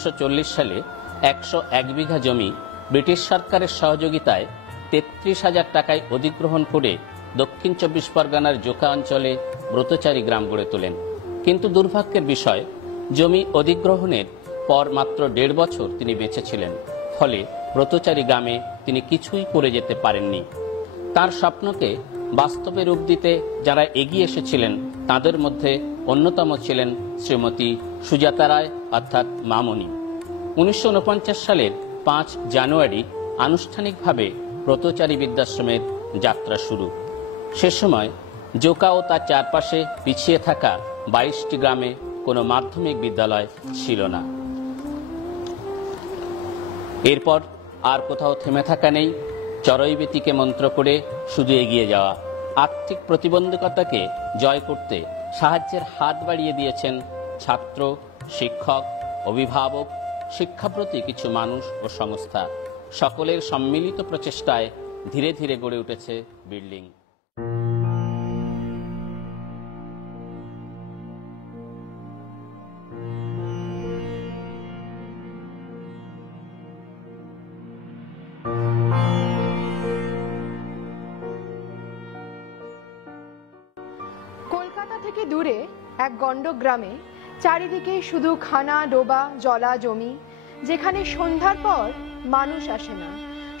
1940 সালে 101 বিঘা জমি ব্রিটিশ সরকারের সহযোগিতায় 33,000 টাকায় অধিগ্রহণ করে দক্ষিণ 24 পরগনার জোকা অঞ্চলে ব্রতচারী গ্রাম গড়ে তোলেন। কিন্তু দুর্ভাগ্যের বিষয়, জমি অধিগ্রহণের পর মাত্র 1.5 বছর তিনি বেঁচে ছিলেন। ফলে ব্রতচারী গ্রামে তিনি কিছুই করে যেতে পারেননি। তার স্বপ্নকে বাস্তবে রূপ দিতে যারা এগিয়ে এসেছিলেন তাদের মধ্যে অন্যতম ছিলেন শ্রীমতী সুজাতা রায় অর্থাৎ মামনি। 1949 সালের 5 জানুয়ারি আনুষ্ঠানিকভাবে ব্রতচারী বৃদ্ধাশ্রমের যাত্রা শুরু। সে সময় জোকা ও তার চারপাশে পিছিয়ে থাকা 22টি গ্রামে কোনো মাধ্যমিক বিদ্যালয় ছিল না। এরপর আর কোথাও থেমে থাকা নেই, চরৈবেতিকে মন্ত্র করে শুধু এগিয়ে যাওয়া। আর্থিক প্রতিবন্ধকতাকে জয় করতে সাহায্যের হাত বাড়িয়ে দিয়েছেন ছাত্র, শিক্ষক, অভিভাবক, শিক্ষাপ্রতি কিছু মানুষ ও সংস্থা। সকলের সম্মিলিত প্রচেষ্টায় ধীরে ধীরে গড়ে উঠেছে বিল্ডিং। কলকাতা থেকে দূরে এক গণ্ড গ্রামে চারিদিকে শুধু খানা ডোবা জলা জমি, যেখানে সন্ধ্যার পর মানুষ আসে না।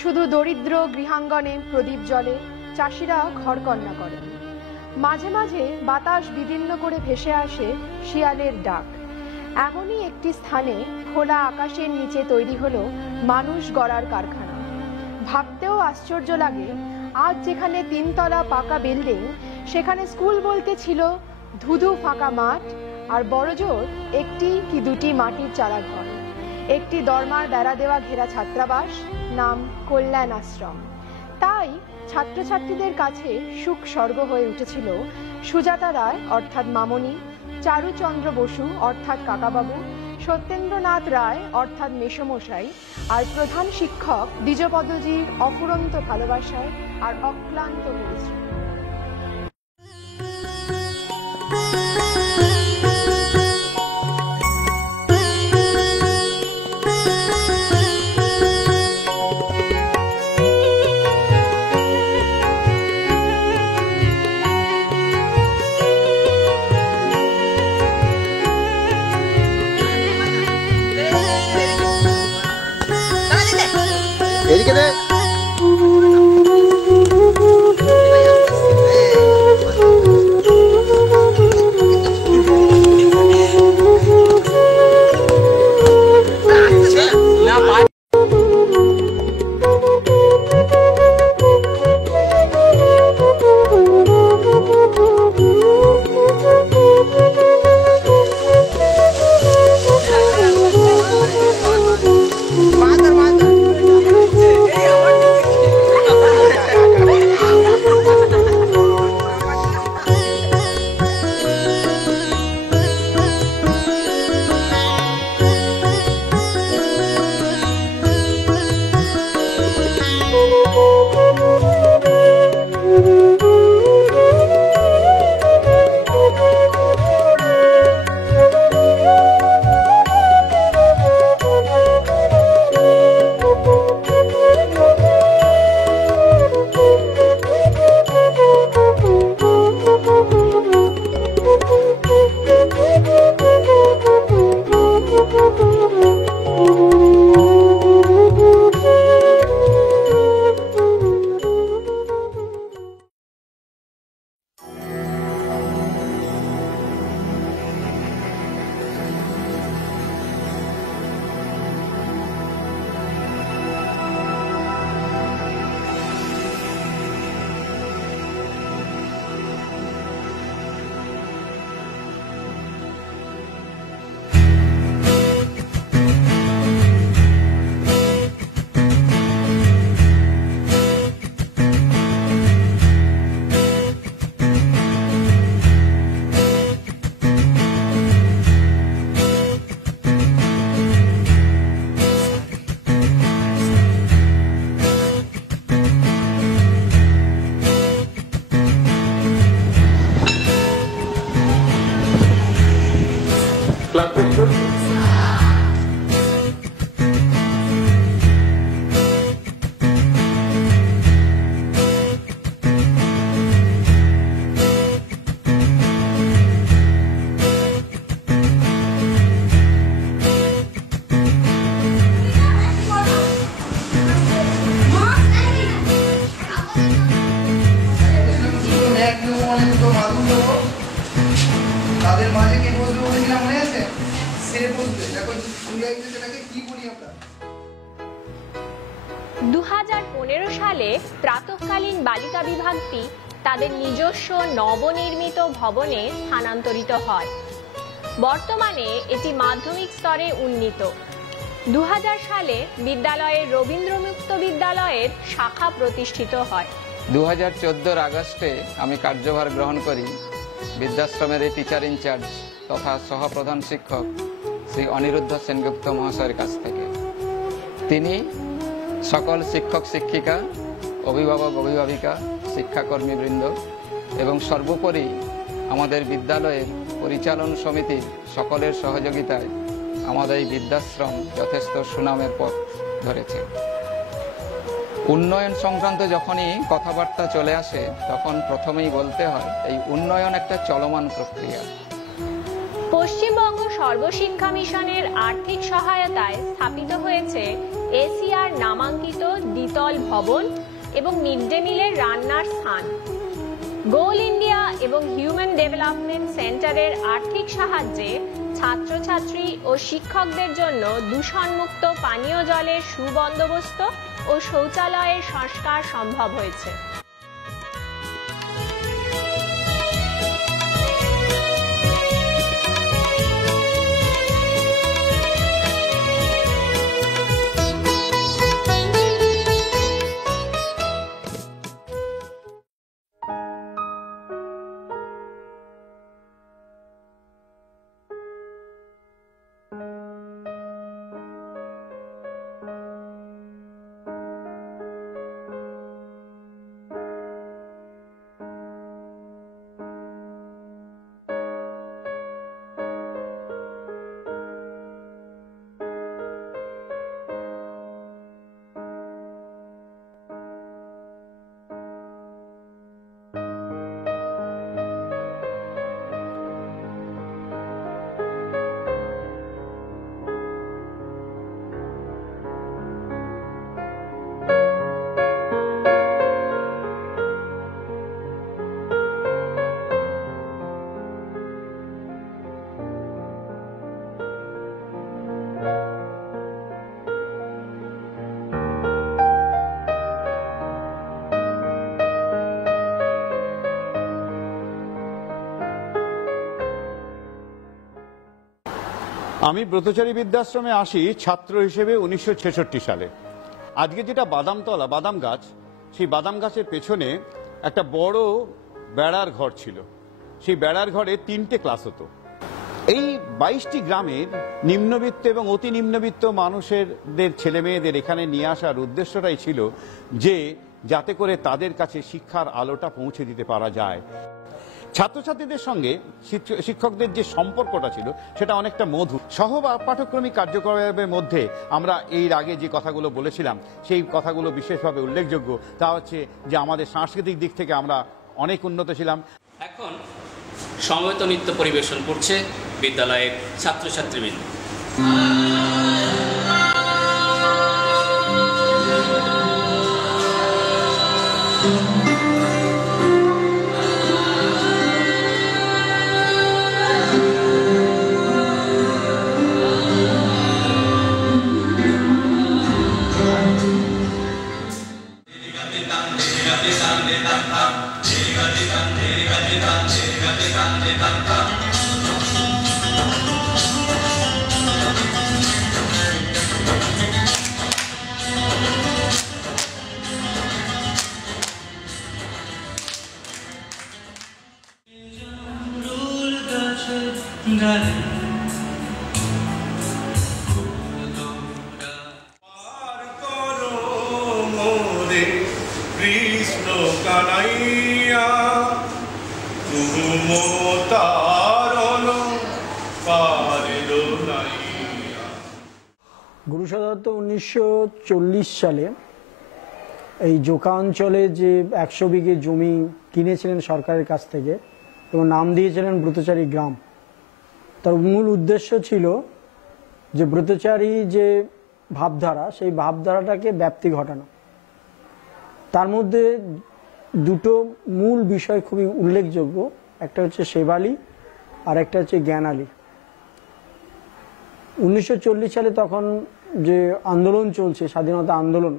শুধু দরিদ্র গৃহাঙ্গনে প্রদীপ জ্বলে, চাষিরা ঘরকন্না করেন। মাঝে মাঝে বাতাস বিদীর্ণ করে ভেসে আসে শিয়ালের ডাক। এমনই একটি স্থানে খোলা আকাশের নিচে তৈরি হলো মানুষ গড়ার কারখানা। ভাবতেও আশ্চর্য লাগে, আজ যেখানে 3 তলা পাকা বিল্ডিং, সেখানে স্কুল বলতে ছিল ধুধু ফাঁকা মাঠ আর বড়জোর 1টি কি 2টি মাটির চালাঘর, একটি দরমার বেড়া দেওয়া ঘেরা ছাত্রাবাস, নাম কল্যাণ আশ্রম। তাই ছাত্রছাত্রীদের কাছে সুখ স্বর্গ হয়ে উঠেছিল সুজাতা রায় অর্থাৎ মামনি, চারুচন্দ্র বসু অর্থাৎ কাকাবাবু, সত্যেন্দ্রনাথ রায় অর্থাৎ মেসমশাই, আর প্রধান শিক্ষক দ্বিজপদজির অফুরন্ত ভালোবাসায় আর অক্লান্ত পরিশ্রম। এদিকে দে। Hey, 2015 সালে প্রাতঃকালীন বালিকা বিভাগটি তাদের নিজস্ব নবনির্মিত ভবনে স্থানান্তরিত হয়। বর্তমানে এটি মাধ্যমিক স্তরে উন্নীত। 2000 সালে বিদ্যালয়ের রবীন্দ্র মুক্ত বিদ্যালয়ের শাখা প্রতিষ্ঠিত হয়। 2014 আগস্টে আমি কার্যভার গ্রহণ করি বিদ্যাশ্রমের এই টিচার ইনচার্জ তথা সহপ্রধান শিক্ষক শ্রী অনিরুদ্ধ সেনগুপ্ত মহাশয়ের কাছ থেকে। তিনি সকল শিক্ষক শিক্ষিকা, অভিভাবক অভিভাবিকা, শিক্ষাকর্মীবৃন্দ এবং সর্বোপরি আমাদের বিদ্যালয়ের পরিচালন সমিতির সকলের সহযোগিতায় আমাদের এই বৃদ্ধাশ্রম যথেষ্ট সুনামের পথ ধরেছে। উন্নয়ন সংক্রান্ত যখনই কথাবার্তা চলে আসে তখন প্রথমেই বলতে হয় এই উন্নয়ন একটা চলমান প্রক্রিয়া। পশ্চিমবঙ্গ সর্বশিক্ষা মিশনের আর্থিক সহায়তায় স্থাপিত হয়েছে এশিয়ার নামাঙ্কিত দ্বিতল ভবন এবং মিড ডে মিলের রান্নার স্থান। গোল ইন্ডিয়া এবং হিউম্যান ডেভেলপমেন্ট সেন্টারের আর্থিক সাহায্যে ছাত্রছাত্রী ও শিক্ষকদের জন্য দূষণমুক্ত পানীয় জলের সুবন্দোবস্ত ও শৌচালয়ের সংস্কার সম্ভব হয়েছে। আমি ব্রতচারী বৃদ্ধাশ্রমে আসি ছাত্র হিসেবে 1966 সালে। আজকে যেটা বাদামতলা বাদাম গাছ, সেই বাদাম গাছের পেছনে একটা বড় বেড়ার ঘর ছিল। সেই বেড়ার ঘরে 3টে ক্লাস হতো। এই 22টি গ্রামের নিম্নবিত্ত এবং অতি নিম্নবিত্ত মানুষদের ছেলে মেয়েদের এখানে নিয়ে আসার উদ্দেশ্যটাই ছিল যে যাতে করে তাদের কাছে শিক্ষার আলোটা পৌঁছে দিতে পারা যায়। ছাত্রছাত্রীদের সঙ্গে শিক্ষকদের যে সম্পর্কটা ছিল সেটা অনেকটা মধুর। সহ পাঠ্যক্রমিক কার্যক্রমের মধ্যে আমরা এর আগে যে কথাগুলো বলেছিলাম সেই কথাগুলো বিশেষভাবে উল্লেখযোগ্য। তা হচ্ছে যে আমাদের সাংস্কৃতিক দিক থেকে আমরা অনেক উন্নত ছিলাম। এখন সমবেত নৃত্য পরিবেশন করছে বিদ্যালয়ের ছাত্রছাত্রীবৃন্দ। গুরুসদত্ত 1940 সালে এই জোকা অঞ্চলে যে 100 বিঘে জমি কিনেছিলেন সরকারের কাছ থেকে এবং নাম দিয়েছিলেন ব্রতচারী গ্রাম। তার মূল উদ্দেশ্য ছিল যে ব্রতচারী যে ভাবধারা সেই ভাবধারাটাকে ব্যাপ্তি ঘটানো। তার মধ্যে দুটো মূল বিষয় খুবই উল্লেখযোগ্য, একটা হচ্ছে সেবালি আর একটা হচ্ছে জ্ঞানালী। 1940 সালে তখন যে আন্দোলন চলছে, স্বাধীনতা আন্দোলন,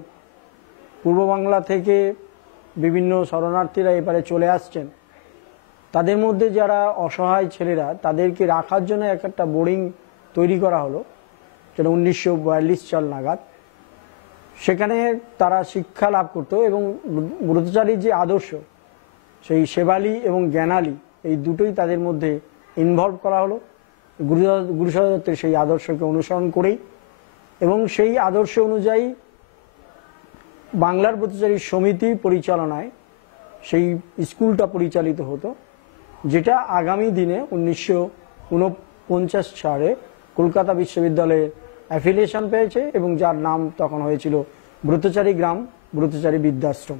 পূর্ব বাংলা থেকে বিভিন্ন শরণার্থীরা এবারে চলে আসছেন, তাদের মধ্যে যারা অসহায় ছেলেরা, তাদেরকে রাখার জন্য একটা বোর্ডিং তৈরি করা হলো, যেটা 1942 সাল নাগাদ। সেখানে তারা শিক্ষা লাভ করতো এবং ব্রতচারীর যে আদর্শ, সেই সেবালি এবং জ্ঞানালী, এই দুটোই তাদের মধ্যে ইনভলভ করা হলো গুরুসাদা দত্তের সেই আদর্শকে অনুসরণ করেই। এবং সেই আদর্শ অনুযায়ী বাংলার ব্রতচারী সমিতি পরিচালনায় সেই স্কুলটা পরিচালিত হতো, যেটা আগামী দিনে 1949 সালে কলকাতা বিশ্ববিদ্যালয়ে অ্যাফিলিয়েশন পেয়েছে এবং যার নাম তখন হয়েছিল ব্রতচারী গ্রাম ব্রতচারী বৃদ্ধাশ্রম।